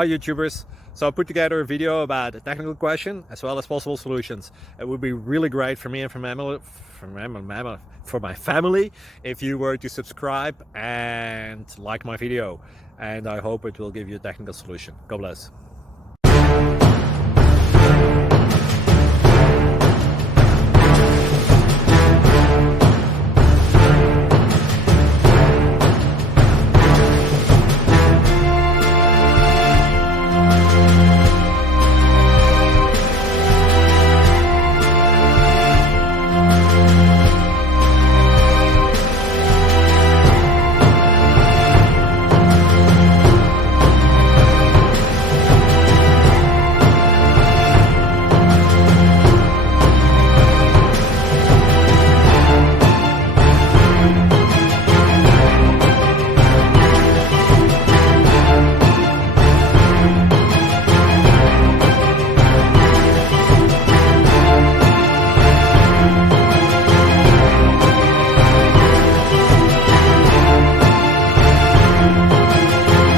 Hi YouTubers. So I put together a video about a technical question as well as possible solutions. It would be really great for me and for my family if you were to subscribe and like my video. And I hope it will give you a technical solution. God bless.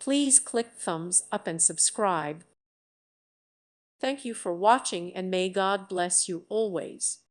Please click thumbs up and subscribe. Thank you for watching, and may God bless you always.